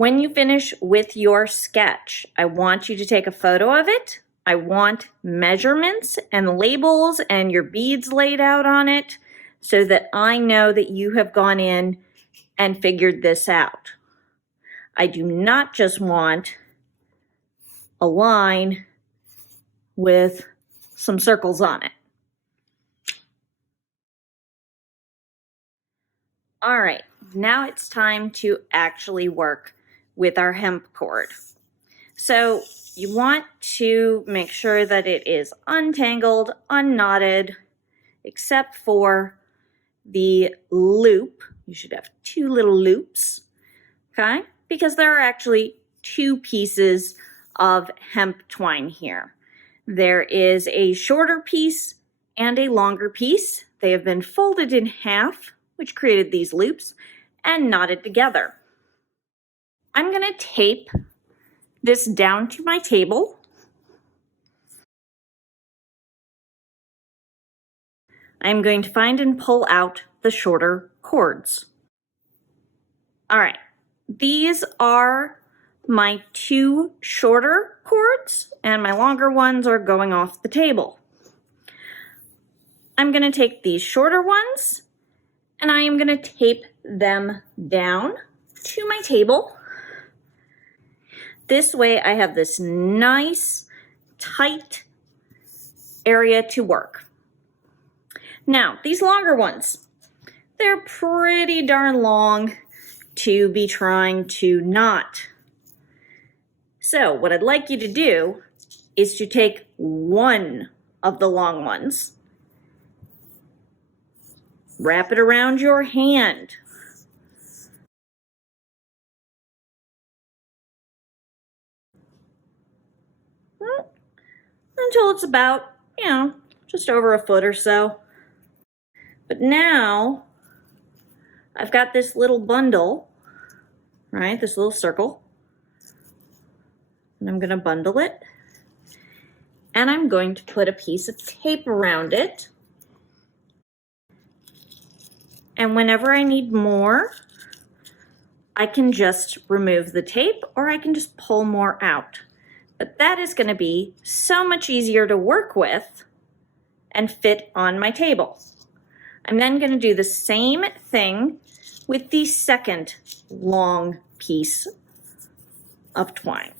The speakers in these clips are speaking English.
When you finish with your sketch, I want you to take a photo of it. I want measurements and labels and your beads laid out on it so that I know that you have gone in and figured this out. I do not just want a line with some circles on it. All right, now it's time to actually work with our hemp cord. So you want to make sure that it is untangled, unknotted, except for the loop. You should have 2 little loops, okay? Because there are actually 2 pieces of hemp twine here. There is a shorter piece and a longer piece. They have been folded in half, which created these loops, and knotted together. I'm going to tape this down to my table. I'm going to find and pull out the shorter cords. All right, these are my 2 shorter cords, and my longer ones are going off the table. I'm going to take these shorter ones, and I am going to tape them down to my table. This way I have this nice, tight area to work. Now, these longer ones, they're pretty darn long to be trying to knot. So what I'd like you to do is to take one of the long ones, wrap it around your hand, until it's about, just over a foot or so. But now I've got this little bundle, right? This little circle. And I'm going to bundle it. And I'm going to put a piece of tape around it. And whenever I need more, I can just remove the tape or I can just pull more out. But that is going to be so much easier to work with and fit on my table. I'm then going to do the same thing with the second long piece of twine.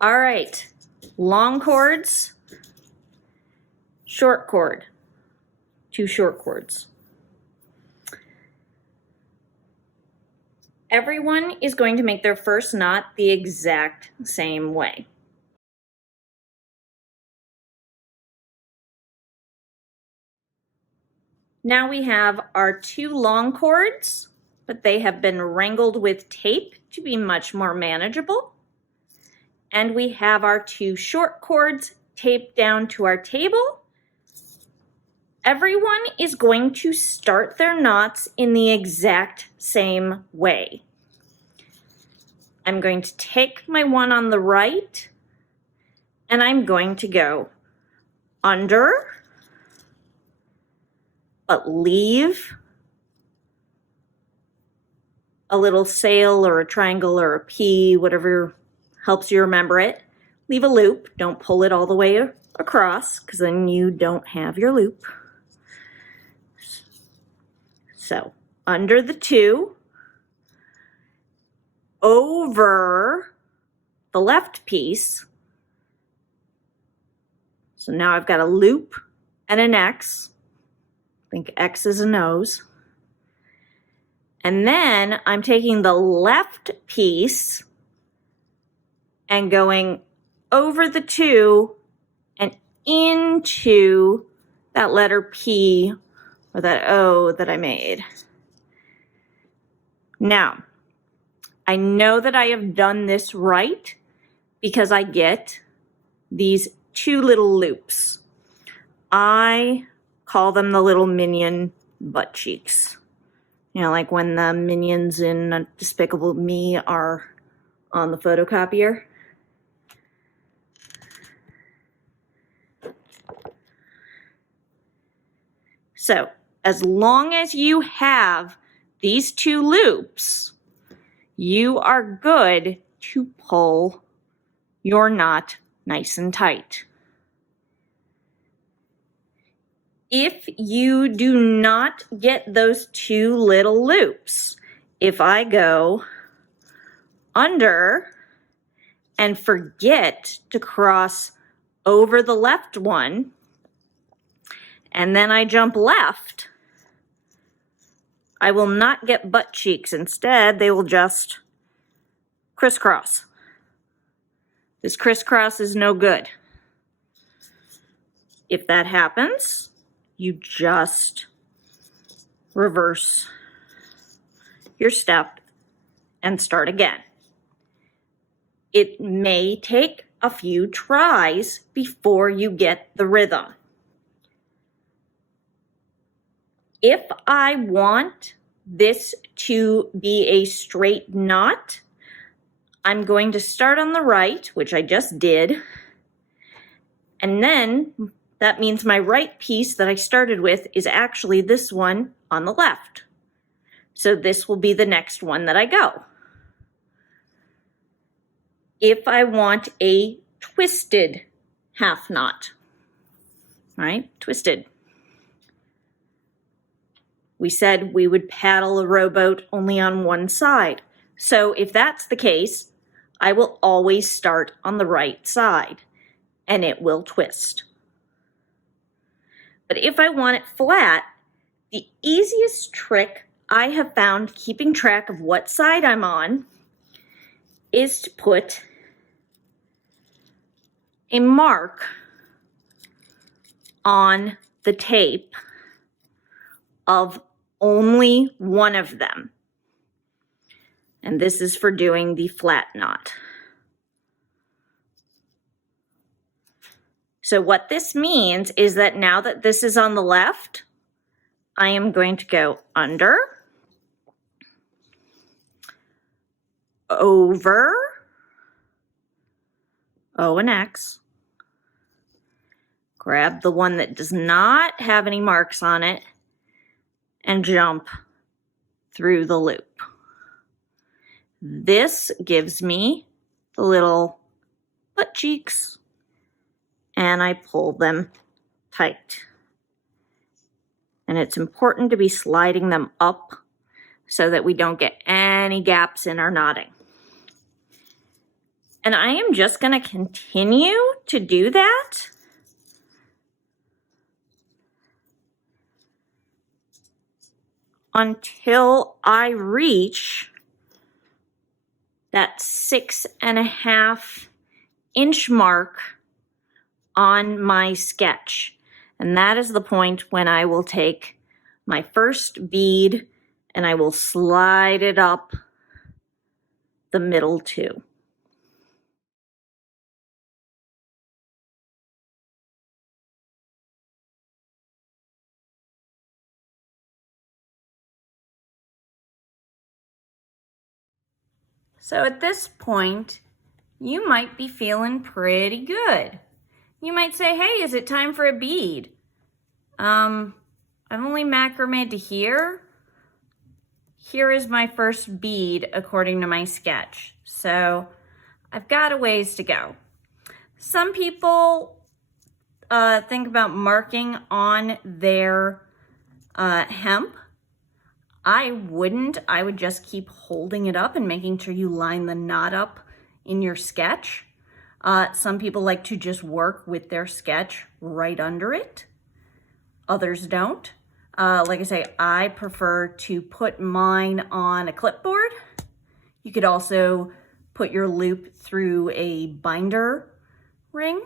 All right, long cords, short cord, 2 short cords. Everyone is going to make their first knot the exact same way. Now we have our 2 long cords, but they have been wrangled with tape to be much more manageable. And we have our 2 short cords taped down to our table. Everyone is going to start their knots in the exact same way. I'm going to take my one on the right, and I'm going to go under, but leave a little sail or a triangle or a P, whatever helps you remember it. Leave a loop. Don't pull it all the way across because then you don't have your loop. So under the 2, over the left piece. So now I've got a loop and an X. I think X is a nose. And then I'm taking the left piece and going over the 2 and into that letter P or that O that I made. Now, I know that I have done this right because I get these two little loops. I call them the little minion butt cheeks. You know, like when the minions in Despicable Me are on the photocopier. So, as long as you have these two loops, you are good to pull your knot nice and tight. If you do not get those two little loops, if I go under and forget to cross over the left one, and then I jump left, I will not get butt cheeks. Instead, they will just crisscross. This crisscross is no good. If that happens, you just reverse your step and start again. It may take a few tries before you get the rhythm. If I want this to be a straight knot, I'm going to start on the right, which I just did, and then that means my right piece that I started with is actually this one on the left. So this will be the next one that I go. If I want a twisted half knot, right? Twisted. We said we would paddle a rowboat only on one side. So if that's the case, I will always start on the right side and it will twist. But if I want it flat, the easiest trick I have found keeping track of what side I'm on is to put a mark on the tape of only one of them. And this is for doing the flat knot. So what this means is that now that this is on the left, I am going to go under, over, O and X, grab the one that does not have any marks on it, and jump through the loop. This gives me the little butt cheeks, and I pull them tight. And it's important to be sliding them up so that we don't get any gaps in our knotting. And I am just going to continue to do that until I reach that 6.5 inch mark on my sketch. And that is the point when I will take my first bead and I will slide it up the middle two. So at this point, you might be feeling pretty good. You might say, hey, is it time for a bead? I've only macrameed to here. Here is my first bead according to my sketch. So I've got a ways to go. Some people think about marking on their hemp. I wouldn't. I would just keep holding it up and making sure you line the knot up in your sketch. Some people like to just work with their sketch right under it. Others don't. Like I say, I prefer to put mine on a clipboard. You could also put your loop through a binder ring.